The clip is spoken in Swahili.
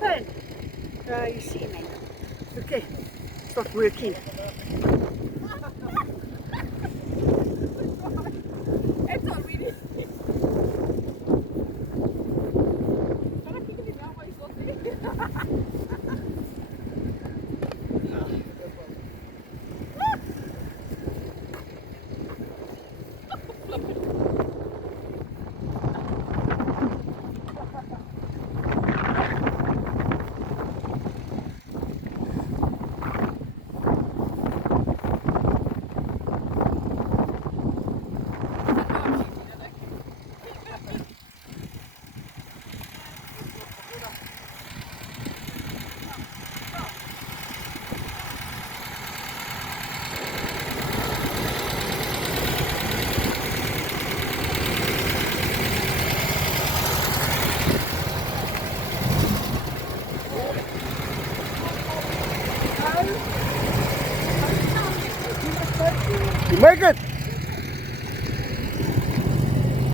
happen? You see, man. Okay, start working. It's not really. Kan ik niet meer wat is dat? You make it!